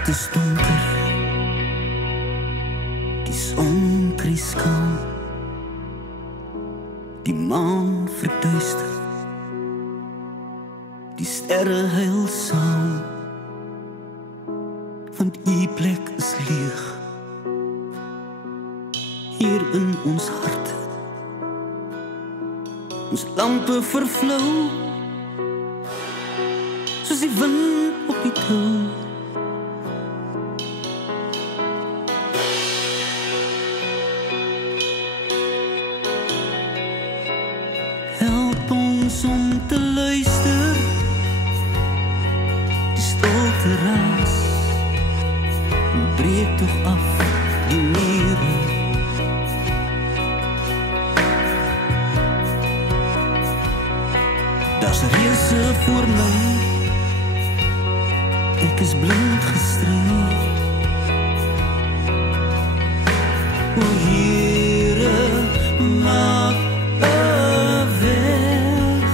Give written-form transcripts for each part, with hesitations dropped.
Het is donker, die son krieskam, die maan verduister, die sterre huil saam, want die plek is leeg, hier in ons hart. Ons lampe vervlou, soos die wind op die tou. Help ons om te luister, die stilte raas, breek toch af die mure. Daar's reëse voor my, ek is blind gestry. O Here, maak 'n weg.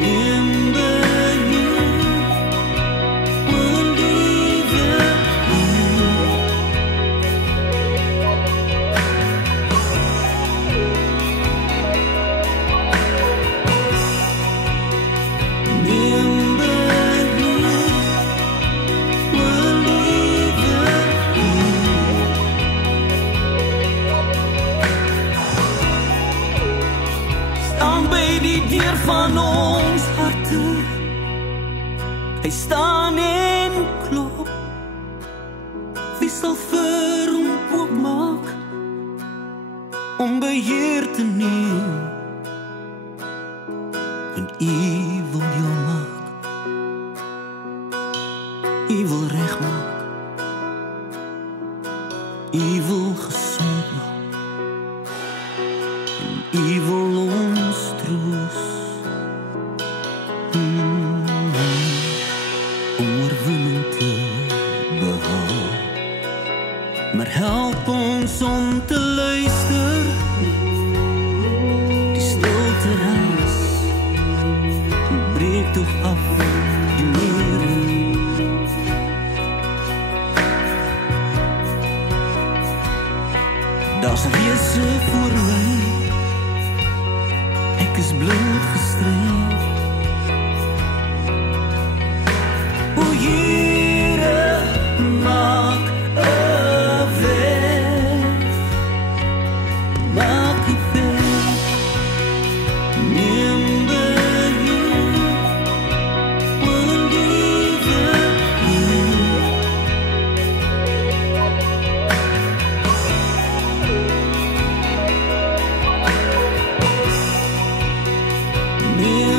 Neem beheer, o lieve Heer. Neem beheer, o lieve Heer. Staan by die deur van ons harte, hy staan en klop. Wie sal vir hom oopmaak om beheer te neem? En U wil jou maak, U wil reg maak, U wil gesond maak, en U wil ons troos. Om oorwinning te behaal. Maar help ons om te luister, die stilte raas, breek toch af die mure. Daar's reëse voor my, ek is blind gestry. O Here, maak 'n weg, maak 'n weg. Neem beheer, o lieve Heer. Neem